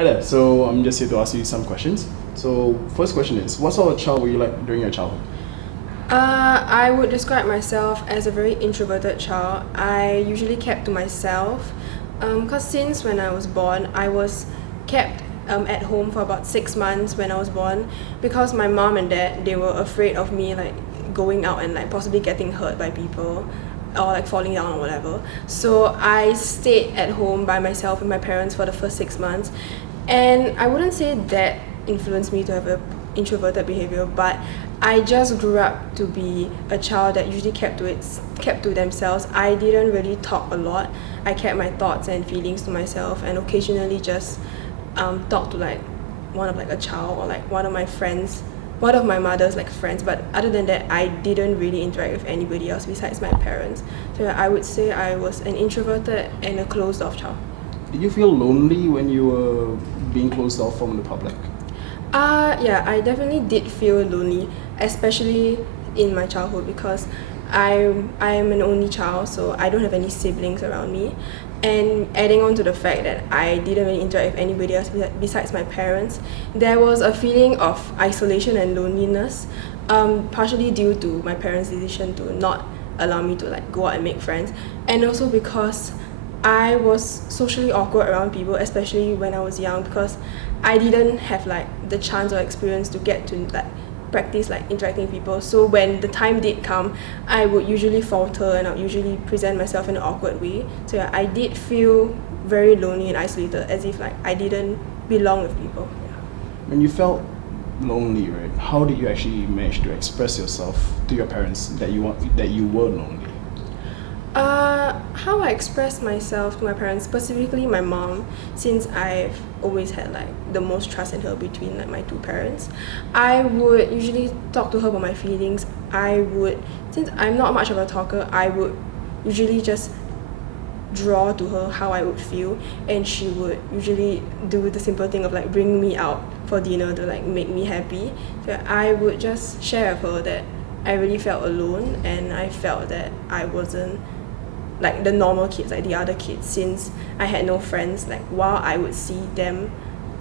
Right there. So I'm just here to ask you some questions. So first question is, what sort of child were you like during your childhood? I would describe myself as a very introverted child. I usually kept to myself because since when I was born, I was kept at home for about 6 months when I was born because my mom and dad, they were afraid of me like going out and like possibly getting hurt by people or like falling down or whatever. So I stayed at home by myself with my parents for the first 6 months, and I wouldn't say that influenced me to have a introverted behavior, but I just grew up to be a child that usually kept to themselves. I didn't really talk a lot. I kept my thoughts and feelings to myself, and occasionally just talk to like one of like a child or like one of my friends, one of my mother's like friends. But other than that, I didn't really interact with anybody else besides my parents. So yeah, I would say I was an introverted and a closed off child. Did you feel lonely when you were being closed off from the public? Yeah, I definitely did feel lonely, especially in my childhood because I am an only child, so I don't have any siblings around me. And adding on to the fact that I didn't really interact with anybody else besides my parents, there was a feeling of isolation and loneliness, partially due to my parents' decision to not allow me to like go out and make friends, and also because I was socially awkward around people, especially when I was young, because I didn't have like the chance or experience to get to like practice like interacting with people. So when the time did come, I would usually falter and I would usually present myself in an awkward way. So yeah, I did feel very lonely and isolated, as if like I didn't belong with people. Yeah. When you felt lonely, right? How did you actually manage to express yourself to your parents that you were lonely? How I express myself to my parents, specifically my mom, since I've always had like the most trust in her between like my two parents, I would usually talk to her about my feelings. Since I'm not much of a talker, I would usually just draw to her how I would feel, and she would usually do the simple thing of like bring me out for dinner to like make me happy. So I would just share with her that I really felt alone and I felt that I wasn't like the normal kids, like the other kids, since I had no friends, like while I would see them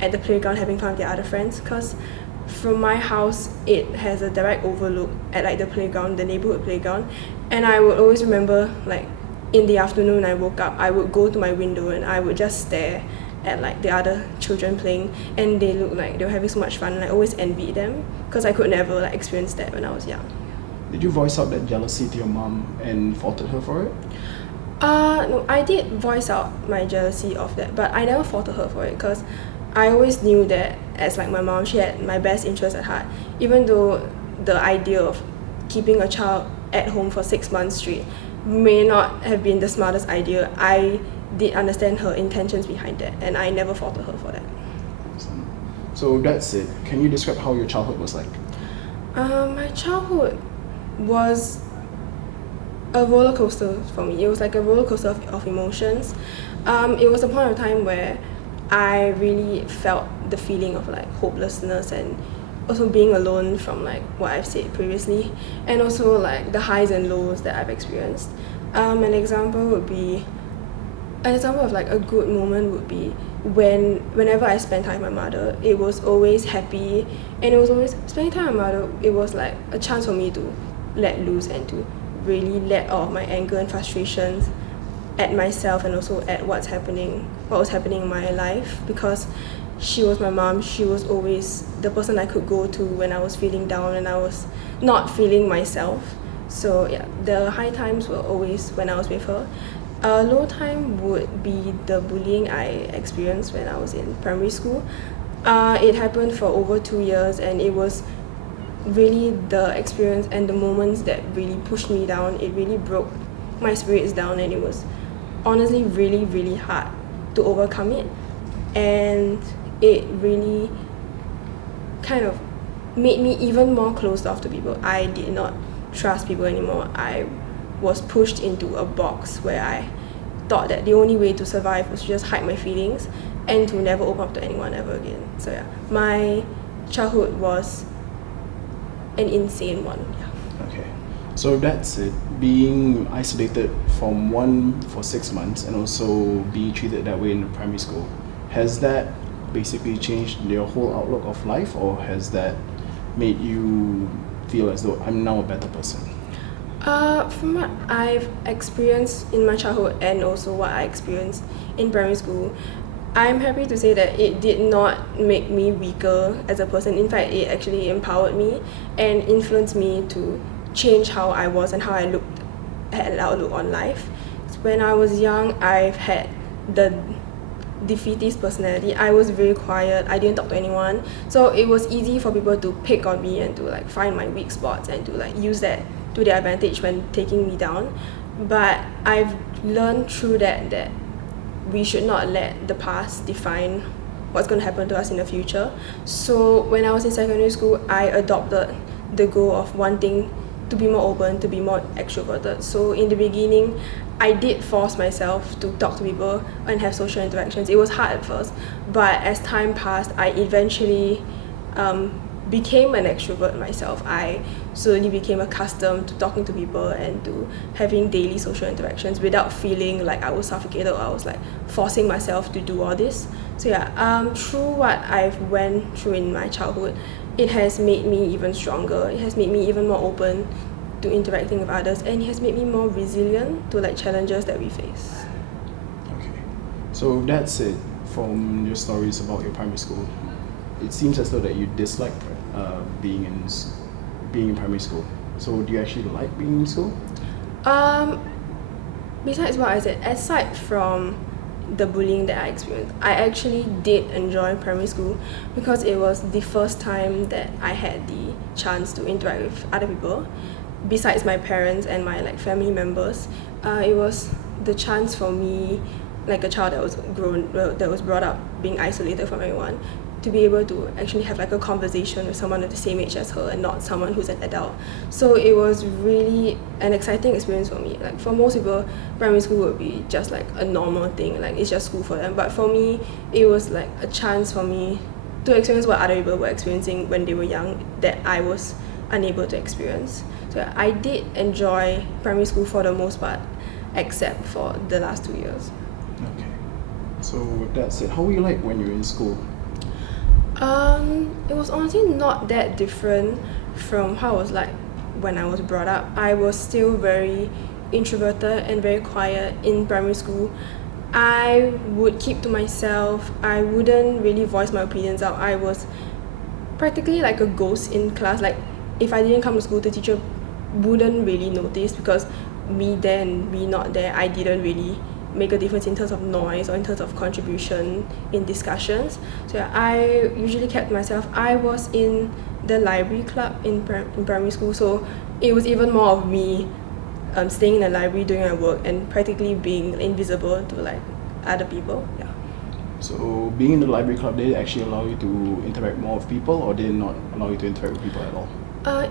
at the playground having fun with their other friends, because from my house it has a direct overlook at like the playground, the neighborhood playground, and I would always remember like in the afternoon I woke up, I would go to my window and I would just stare at like the other children playing, and they looked like they were having so much fun, and I always envied them because I could never like experience that when I was young. Did you voice out that jealousy to your mom and faulted her for it? No, I did voice out my jealousy of that, but I never faulted her for it because I always knew that as like my mom, she had my best interest at heart. Even though the idea of keeping a child at home for 6 months straight may not have been the smartest idea, I did understand her intentions behind that, and I never faulted her for that. So that's it. Can you describe how your childhood was like? My childhood was a roller coaster for me. It was like a roller coaster of emotions. It was a point of time where I really felt the feeling of like hopelessness and also being alone from like what I've said previously, and also like the highs and lows that I've experienced. An example of like a good moment would be whenever I spend time with my mother, it was always happy, and it was always spending time with my mother. It was like a chance for me to let loose and to really let all of my anger and frustrations at myself and also at what was happening in my life, because she was my mom. She was always the person I could go to when I was feeling down and I was not feeling myself. So yeah, the high times were always when I was with her. A low time would be the bullying I experienced when I was in primary school. It happened for over 2 years, and it was really the experience and the moments that really pushed me down. It really broke my spirits down, and it was honestly really, really hard to overcome it. And it really kind of made me even more closed off to people. I did not trust people anymore. I was pushed into a box where I thought that the only way to survive was to just hide my feelings and to never open up to anyone ever again. So yeah, my childhood was an insane one. Yeah. Okay. So that's it. Being isolated from one for 6 months and also being treated that way in primary school, has that basically changed your whole outlook of life, or has that made you feel as though I'm now a better person? From what I've experienced in my childhood and also what I experienced in primary school, I'm happy to say that it did not make me weaker as a person. In fact, it actually empowered me and influenced me to change how I was and how I had an outlook on life. When I was young, I've had the defeatist personality. I was very quiet. I didn't talk to anyone. So it was easy for people to pick on me and to like find my weak spots and to like use that to their advantage when taking me down. But I've learned through that we should not let the past define what's going to happen to us in the future. So when I was in secondary school, I adopted the goal of wanting to be more open, to be more extroverted. So in the beginning, I did force myself to talk to people and have social interactions. It was hard at first, but as time passed, I eventually became an extrovert myself. I slowly became accustomed to talking to people and to having daily social interactions without feeling like I was suffocated or I was like forcing myself to do all this. So yeah, through what I've went through in my childhood, it has made me even stronger. It has made me even more open to interacting with others, and it has made me more resilient to like challenges that we face. Okay, so that's it from your stories about your primary school. It seems as though that you dislike being in primary school. So do you actually like being in school? Besides what I said, aside from the bullying that I experienced, I actually did enjoy primary school because it was the first time that I had the chance to interact with other people besides my parents and my like family members. It was the chance for me, like a child that was brought up being isolated from everyone, to be able to actually have like a conversation with someone of the same age as her and not someone who's an adult. So it was really an exciting experience for me. Like for most people, primary school would be just like a normal thing, like it's just school for them. But for me, it was like a chance for me to experience what other people were experiencing when they were young that I was unable to experience. So I did enjoy primary school for the most part, except for the last 2 years. Okay. So with that said, how were you like when you were in school? It was honestly not that different from how I was like when I was brought up. I was still very introverted and very quiet in primary school. I would keep to myself. I wouldn't really voice my opinions out. I was practically like a ghost in class. Like if I didn't come to school, the teacher wouldn't really notice because me there and me not there, I didn't really make a difference in terms of noise or in terms of contribution in discussions. So yeah, I usually kept myself. I was in the library club in primary school, so it was even more of me staying in the library doing my work and practically being invisible to like other people. Yeah. So being in the library club, did it actually allow you to interact more with people, or did it not allow you to interact with people at all?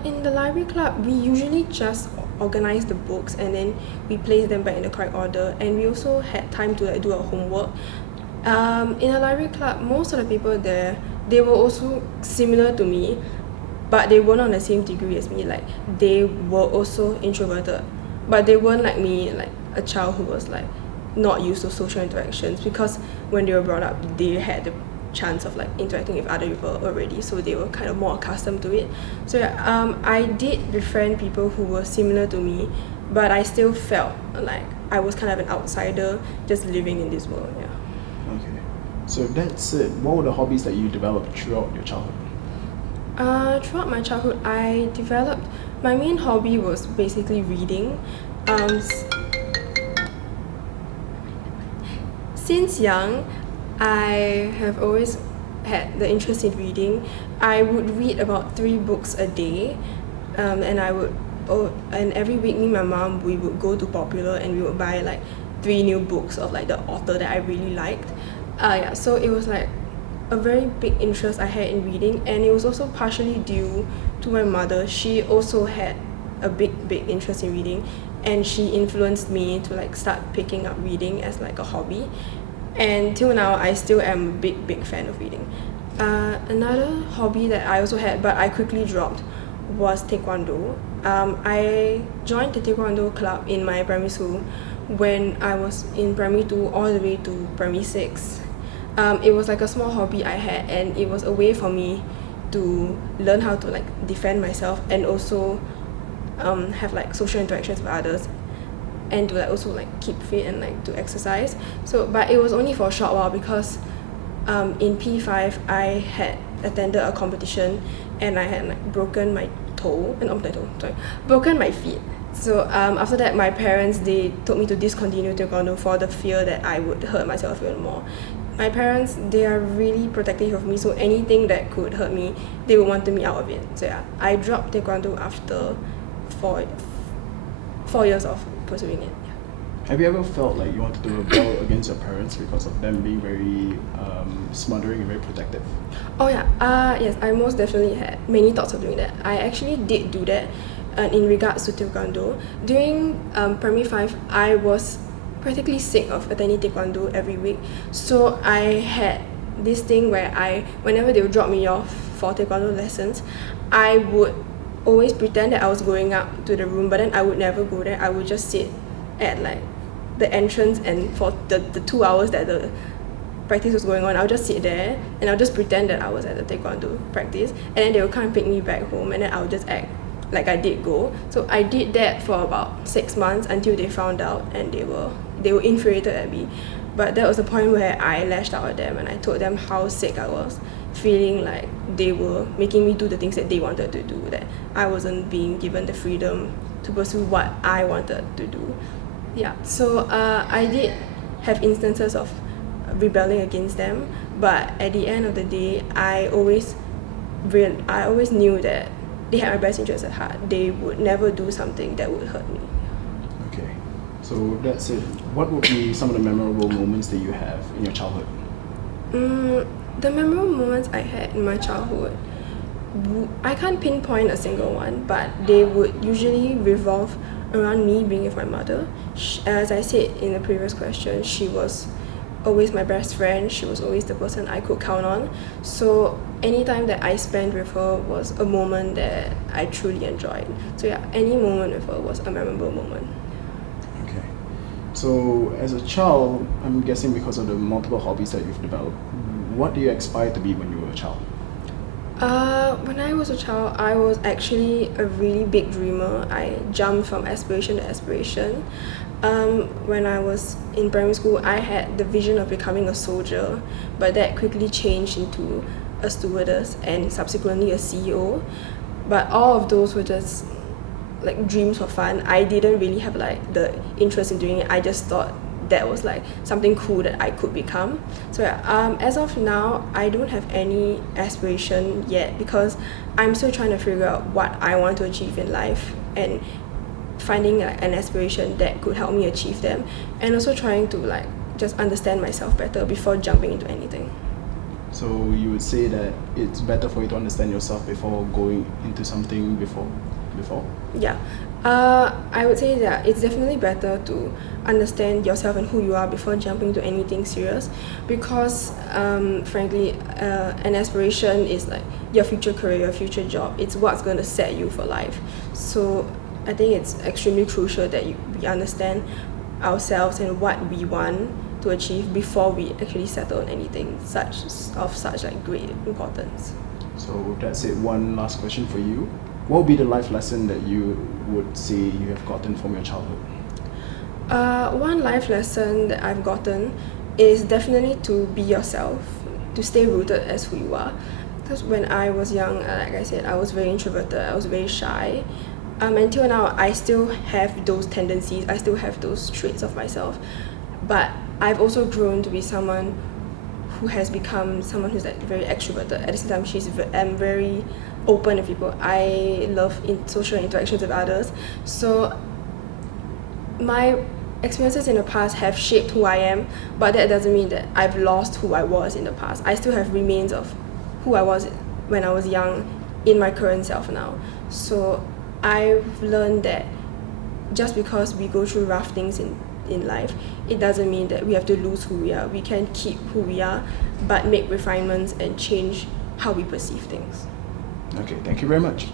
In the library club, we usually just organize the books and then we place them back in the correct order, and we also had time to like do our homework. In the library club, most of the people there, they were also similar to me, but they weren't on the same degree as me. Like they were also introverted, but they weren't like me, like a child who was like not used to social interactions, because when they were brought up, they had the chance of like interacting with other people already, so they were kind of more accustomed to it. So yeah, I did befriend people who were similar to me, but I still felt like I was kind of an outsider just living in this world. Yeah. Okay. So that's it. What were the hobbies that you developed throughout your childhood? Throughout my childhood, my main hobby was basically reading. Since young, I have always had the interest in reading. I would read about 3 books a day, and and every week me and my mom, we would go to Popular and we would buy like 3 new books of like the author that I really liked. Yeah, so it was like a very big interest I had in reading, and it was also partially due to my mother. She also had a big interest in reading, and she influenced me to like start picking up reading as like a hobby. And till now, I still am a big fan of reading. Another hobby that I also had, but I quickly dropped, was taekwondo. I joined the taekwondo club in my primary school when I was in primary 2 all the way to primary 6. it was like a small hobby I had, and it was a way for me to learn how to like defend myself, and also have like social interactions with others, and to like also like keep fit and like to exercise. So but it was only for a short while, because in P5 I had attended a competition and I had like broken my toe, and broken my feet. So after that, my parents, they told me to discontinue taekwondo for the fear that I would hurt myself even more. My parents, they are really protective of me, so anything that could hurt me, they would want me out of it. So yeah, I dropped taekwondo after 4 years of pursuing it. Have you ever felt like you wanted to rebel against your parents because of them being very smothering and very protective? Oh yeah, yes, I most definitely had many thoughts of doing that. I actually did do that in regards to taekwondo. During primary 5, I was practically sick of attending taekwondo every week. So I had this thing where whenever they would drop me off for taekwondo lessons, I would always pretend that I was going up to the room, but then I would never go there. I would just sit at like the entrance, and for the 2 hours that the practice was going on, I'll just sit there and I'll just pretend that I was at the taekwondo practice, and then they will come and pick me back home, and then I'll just act like I did go. So I did that for about 6 months until they found out, and they were infuriated at me. But that was the point where I lashed out at them and I told them how sick I was, feeling like they were making me do the things that they wanted to do, that I wasn't being given the freedom to pursue what I wanted to do. Yeah, so I did have instances of rebelling against them, but at the end of the day, I always knew that they had my best interests at heart. They would never do something that would hurt me. Okay, so that's it. What would be some of the memorable moments that you have in your childhood? The memorable moments I had in my childhood, I can't pinpoint a single one, but they would usually revolve around me being with my mother. As I said in the previous question, she was always my best friend. She was always the person I could count on. So anytime that I spent with her was a moment that I truly enjoyed. So yeah, any moment with her was a memorable moment. Okay. So as a child, I'm guessing because of the multiple hobbies that you've developed, what do you aspire to be when you were a child? When I was a child, I was actually a really big dreamer. I jumped from aspiration to aspiration. When I was in primary school, I had the vision of becoming a soldier, but that quickly changed into a stewardess and subsequently a CEO. But all of those were just like dreams for fun. I didn't really have like the interest in doing it. I just thought that was like something cool that I could become. So as of now, I don't have any aspiration yet, because I'm still trying to figure out what I want to achieve in life, and finding like an aspiration that could help me achieve them, and also trying to like just understand myself better before jumping into anything. So you would say that it's better for you to understand yourself before going into something before? Yeah. I would say that it's definitely better to understand yourself and who you are before jumping to anything serious, because frankly, an aspiration is like your future career, your future job. It's what's going to set you for life. So I think it's extremely crucial that we understand ourselves and what we want to achieve before we actually settle on anything such like great importance. So that's it. One last question for you. What would be the life lesson that you would say you have gotten from your childhood? One life lesson that I've gotten is definitely to be yourself, to stay rooted as who you are. Because when I was young, like I said, I was very introverted, I was very shy. Until now, I still have those tendencies, I still have those traits of myself. But I've also grown to be someone who has become someone who's like very extroverted. At the same time, I'm very open to people. I love social interactions with others. So my experiences in the past have shaped who I am, but that doesn't mean that I've lost who I was in the past. I still have remains of who I was when I was young in my current self now. So I've learned that just because we go through rough things in life, it doesn't mean that we have to lose who we are. We can keep who we are, but make refinements and change how we perceive things. Okay, thank you very much.